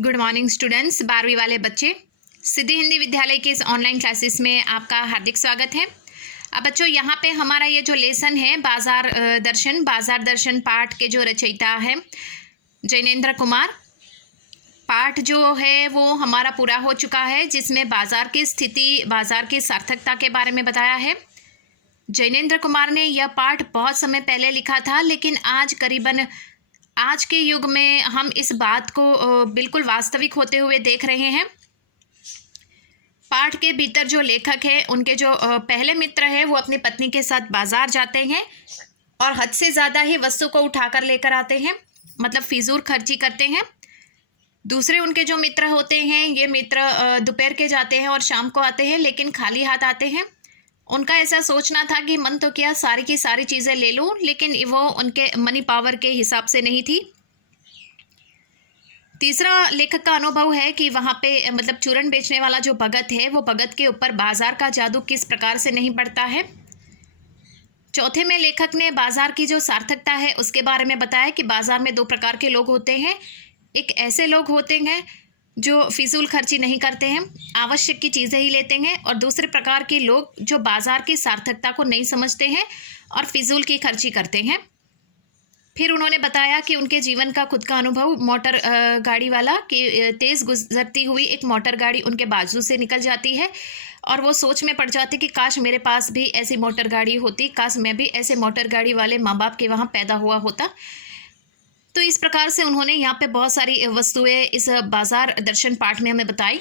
Good morning students, 12वीं वाले बच्चे। सिद्धि हिंदी विद्यालय के इस ऑनलाइन क्लासेस में आपका हार्दिक स्वागत है। अब बच्चों, यहाँ पे हमारा ये जो लेसन है बाजार दर्शन पाठ के जो रचयिता है जैनेन्द्र कुमार, पाठ जो है वो हमारा पूरा हो चुका है, जिसमें बाजार की स्थिति, बाजार की सार्थकता के बारे में बताया है। जैनेन्द्र कुमार ने यह पाठ बहुत समय पहले लिखा था, लेकिन आज के युग में हम इस बात को बिल्कुल वास्तविक होते हुए देख रहे हैं। पाठ के भीतर जो लेखक है, उनके जो पहले मित्र है, वो अपनी पत्नी के साथ बाजार जाते हैं और हद से ज़्यादा ही वस्तु को उठाकर लेकर आते हैं, मतलब फिजूल खर्ची करते हैं। दूसरे उनके जो मित्र होते हैं, ये मित्र दोपहर के जाते हैं और शाम को आते हैं, लेकिन खाली हाथ आते हैं। उनका ऐसा सोचना था कि मन तो क्या सारी की सारी चीज़ें ले लूँ, लेकिन वो उनके मनी पावर के हिसाब से नहीं थी। तीसरा लेखक का अनुभव है कि वहाँ पे मतलब चूरन बेचने वाला जो भगत है, वो भगत के ऊपर बाजार का जादू किस प्रकार से नहीं पड़ता है। चौथे में लेखक ने बाजार की जो सार्थकता है उसके बारे में बताया कि बाजार में दो प्रकार के लोग होते हैं। एक ऐसे लोग होते हैं जो फिजूल खर्ची नहीं करते हैं, आवश्यक की चीज़ें ही लेते हैं, और दूसरे प्रकार के लोग जो बाजार की सार्थकता को नहीं समझते हैं और फिजूल की खर्ची करते हैं। फिर उन्होंने बताया कि उनके जीवन का खुद का अनुभव मोटर गाड़ी वाला कि तेज़ गुजरती हुई एक मोटर गाड़ी उनके बाजू से निकल जाती है और वो सोच में पड़ जाती कि काश मेरे पास भी ऐसी मोटर गाड़ी होती, काश मैं भी ऐसे मोटर गाड़ी वाले माँ बाप के वहाँ पैदा हुआ होता। तो इस प्रकार से उन्होंने यहाँ पे बहुत सारी वस्तुएं इस बाजार दर्शन पाठ में हमें बताई।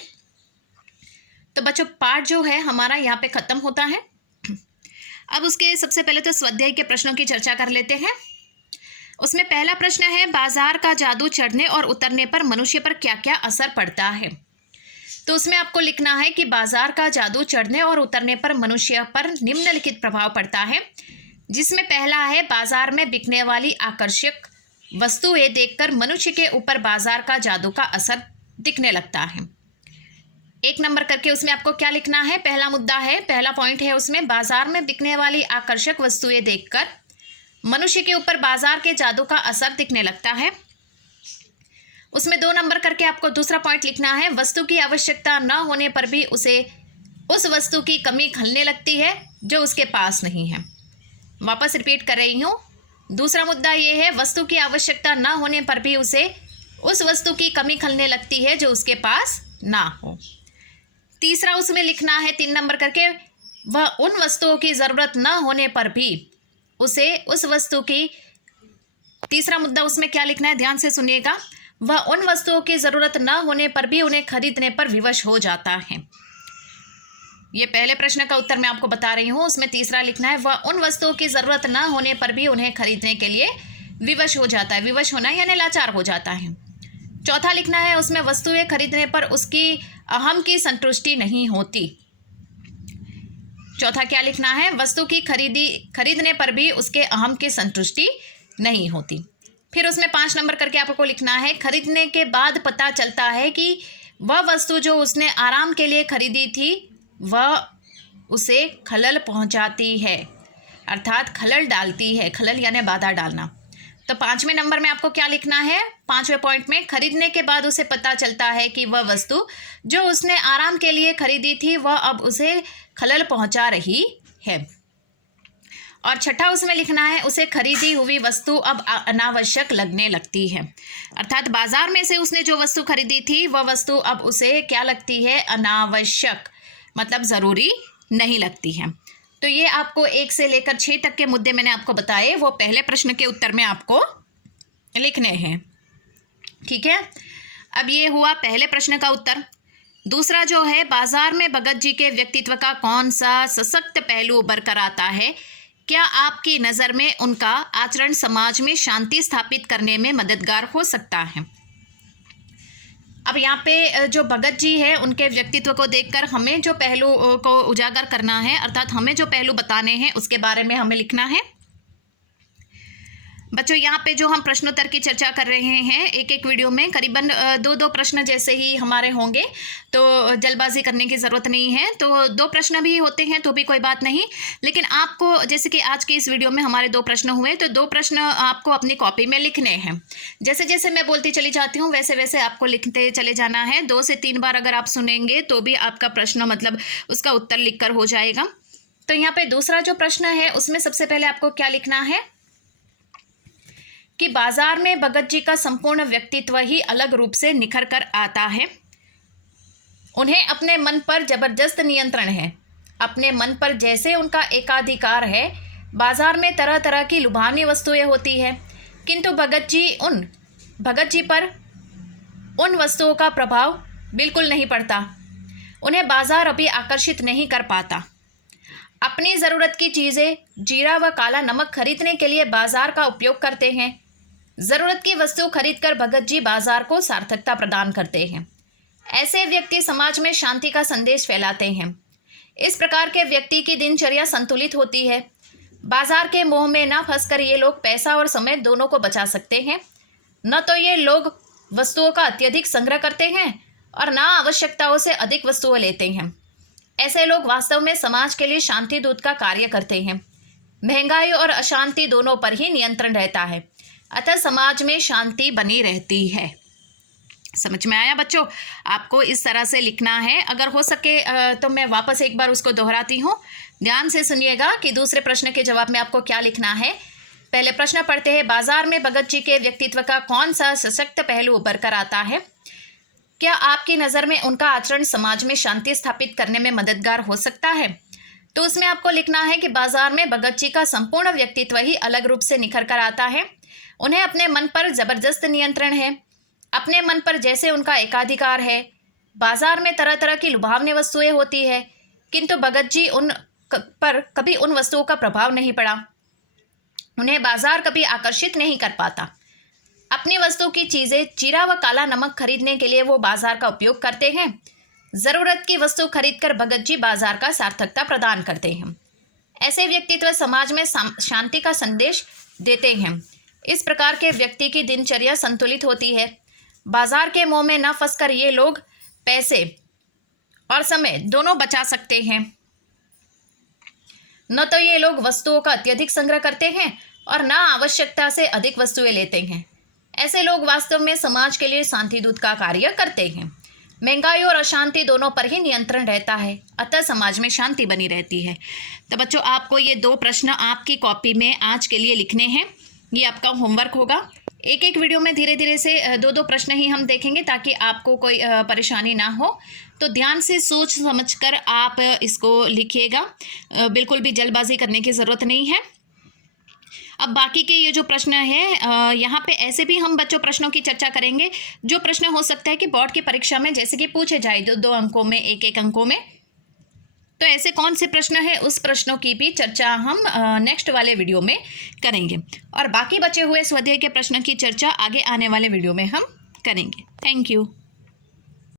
तो बच्चों, पाठ जो है हमारा यहाँ पे ख़त्म होता है। अब उसके सबसे पहले तो स्वाध्याय के प्रश्नों की चर्चा कर लेते हैं। उसमें पहला प्रश्न है, बाजार का जादू चढ़ने और उतरने पर मनुष्य पर क्या क्या असर पड़ता है। तो उसमें आपको लिखना है कि बाजार का जादू चढ़ने और उतरने पर मनुष्य पर निम्नलिखित प्रभाव पड़ता है, जिसमें पहला है, बाजार में बिकने वाली आकर्षक वस्तुएं देखकर मनुष्य के ऊपर बाजार का जादू का असर दिखने लगता है। एक नंबर करके उसमें आपको क्या लिखना है, पहला मुद्दा है, पहला पॉइंट है उसमें, बाजार में बिकने वाली आकर्षक वस्तुएं देखकर मनुष्य के ऊपर बाजार के जादू का असर दिखने लगता है। उसमें 2 नंबर करके आपको दूसरा पॉइंट लिखना है, वस्तु की आवश्यकता न होने पर भी उसे उस वस्तु की कमी खलने लगती है जो उसके पास नहीं है। वापस रिपीट कर रही हूँ, दूसरा मुद्दा ये है, वस्तु की आवश्यकता ना होने पर भी उसे उस वस्तु की कमी खलने लगती है जो उसके पास ना हो। तीसरा उसमें लिखना है 3 नंबर करके, वह उन वस्तुओं की ज़रूरत ना होने पर भी उसे उस वस्तु की, तीसरा मुद्दा उसमें क्या लिखना है, ध्यान से सुनिएगा, वह उन वस्तुओं की ज़रूरत ना होने पर भी उन्हें खरीदने पर विवश हो जाता है। ये पहले प्रश्न का उत्तर मैं आपको बता रही हूँ। उसमें तीसरा लिखना है, वह उन वस्तुओं की ज़रूरत ना होने पर भी उन्हें खरीदने के लिए विवश हो जाता है। विवश होना यानी लाचार हो जाता है। चौथा लिखना है, उसमें वस्तुएं खरीदने पर उसकी अहम की संतुष्टि नहीं होती। चौथा क्या लिखना है, वस्तु की खरीदने पर भी उसके अहम की संतुष्टि नहीं होती। फिर उसमें 5 नंबर करके आपको लिखना है, खरीदने के बाद पता चलता है कि वह वस्तु जो उसने आराम के लिए खरीदी थी वह उसे खलल पहुंचाती है, अर्थात खलल डालती है। खलल यानी बाधा डालना। तो 5वें नंबर में आपको क्या लिखना है, 5वें पॉइंट में, खरीदने के बाद उसे पता चलता है कि वह वस्तु जो उसने आराम के लिए खरीदी थी वह अब उसे खलल पहुंचा रही है। और छठा उसमें लिखना है, उसे खरीदी हुई वस्तु अब अनावश्यक लगने लगती है, अर्थात बाजार में से उसने जो वस्तु खरीदी थी वह वस्तु अब उसे क्या लगती है, अनावश्यक, मतलब ज़रूरी नहीं लगती है। तो ये आपको 1 से लेकर 6 तक के मुद्दे मैंने आपको बताए, वो पहले प्रश्न के उत्तर में आपको लिखने हैं। ठीक है, अब ये हुआ पहले प्रश्न का उत्तर। दूसरा जो है, बाजार में भगत जी के व्यक्तित्व का कौन सा सशक्त पहलू उभर कर आता है, क्या आपकी नज़र में उनका आचरण समाज में शांति स्थापित करने में मददगार हो सकता है। अब यहाँ पे जो भगत जी है उनके व्यक्तित्व को देखकर हमें जो पहलू को उजागर करना है, अर्थात हमें जो पहलू बताने हैं उसके बारे में हमें लिखना है। बच्चों यहाँ पे जो हम प्रश्नोत्तर की चर्चा कर रहे हैं एक एक वीडियो में करीबन दो प्रश्न जैसे ही हमारे होंगे, तो जल्दबाजी करने की ज़रूरत नहीं है। तो 2 प्रश्न भी होते हैं तो भी कोई बात नहीं, लेकिन आपको जैसे कि आज की इस वीडियो में हमारे 2 प्रश्न हुए, तो 2 प्रश्न आपको अपनी कॉपी में लिखने हैं। जैसे जैसे मैं बोलती चली जाती हूँ वैसे वैसे आपको लिखते चले जाना है। 2 से 3 बार अगर आप सुनेंगे तो भी आपका प्रश्न मतलब उसका उत्तर लिख कर हो जाएगा। तो यहाँ पे दूसरा जो प्रश्न है उसमें सबसे पहले आपको क्या लिखना है कि बाजार में भगत जी का संपूर्ण व्यक्तित्व ही अलग रूप से निखर कर आता है। उन्हें अपने मन पर जबरदस्त नियंत्रण है। अपने मन पर जैसे उनका एकाधिकार है। बाजार में तरह तरह की लुभावनी वस्तुएं होती है, किंतु भगत जी पर उन वस्तुओं का प्रभाव बिल्कुल नहीं पड़ता। उन्हें बाजार अभी आकर्षित नहीं कर पाता। अपनी ज़रूरत की चीज़ें जीरा व काला नमक खरीदने के लिए बाजार का उपयोग करते हैं। ज़रूरत की वस्तु खरीदकर भगत जी बाजार को सार्थकता प्रदान करते हैं। ऐसे व्यक्ति समाज में शांति का संदेश फैलाते हैं। इस प्रकार के व्यक्ति की दिनचर्या संतुलित होती है। बाजार के मोह में न फंसकर ये लोग पैसा और समय दोनों को बचा सकते हैं। न तो ये लोग वस्तुओं का अत्यधिक संग्रह करते हैं और न आवश्यकताओं से अधिक वस्तुएं लेते हैं। ऐसे लोग वास्तव में समाज के लिए शांति दूत का कार्य करते हैं। महंगाई और अशांति दोनों पर ही नियंत्रण रहता है, अतः समाज में शांति बनी रहती है। समझ में आया बच्चों? आपको इस तरह से लिखना है। अगर हो सके तो मैं वापस एक बार उसको दोहराती हूँ, ध्यान से सुनिएगा कि दूसरे प्रश्न के जवाब में आपको क्या लिखना है। पहले प्रश्न पढ़ते हैं, बाजार में भगत जी के व्यक्तित्व का कौन सा सशक्त पहलू उभर कर आता है? क्या आपकी नज़र में उनका आचरण समाज में शांति स्थापित करने में मददगार हो सकता है? तो उसमें आपको लिखना है कि बाजार में भगत जी का संपूर्ण व्यक्तित्व ही अलग रूप से निखर कर आता है। उन्हें अपने मन पर जबरदस्त नियंत्रण है। अपने मन पर जैसे उनका एकाधिकार है। बाजार में तरह तरह की लुभावनी वस्तुएं होती है, किंतु भगत जी पर कभी उन वस्तुओं का प्रभाव नहीं पड़ा। उन्हें बाजार कभी आकर्षित नहीं कर पाता। अपनी वस्तु की चीज़ें जीरा व काला नमक खरीदने के लिए वो बाजार का उपयोग करते हैं। ज़रूरत की वस्तु खरीदकर भगत जी बाजार का सार्थकता प्रदान करते हैं। ऐसे व्यक्तित्व समाज में शांति का संदेश देते हैं। इस प्रकार के व्यक्ति की दिनचर्या संतुलित होती है। बाजार के मोह में न फंसकर ये लोग पैसे और समय दोनों बचा सकते हैं। न तो ये लोग वस्तुओं का अत्यधिक संग्रह करते हैं और न आवश्यकता से अधिक वस्तुएं लेते हैं। ऐसे लोग वास्तव में समाज के लिए शांति दूत का कार्य करते हैं। महंगाई और अशांति दोनों पर ही नियंत्रण रहता है, अतः समाज में शांति बनी रहती है। तो बच्चों, आपको ये 2 प्रश्न आपकी कॉपी में आज के लिए लिखने हैं। ये आपका होमवर्क होगा। एक एक वीडियो में धीरे धीरे से 2 प्रश्न ही हम देखेंगे ताकि आपको कोई परेशानी ना हो। तो ध्यान से सोच समझकर आप इसको लिखिएगा। बिल्कुल भी जल्दबाजी करने की ज़रूरत नहीं है। अब बाकी के ये जो प्रश्न है यहाँ पे ऐसे भी हम बच्चों प्रश्नों की चर्चा करेंगे जो प्रश्न हो सकता है कि बोर्ड की परीक्षा में जैसे कि पूछे जाए 2 अंकों में, 1 अंकों में। तो ऐसे कौन से प्रश्न है, उस प्रश्नों की भी चर्चा हम नेक्स्ट वाले वीडियो में करेंगे, और बाकी बचे हुए स्वाध्याय के प्रश्न की चर्चा आगे आने वाले वीडियो में हम करेंगे। Thank you.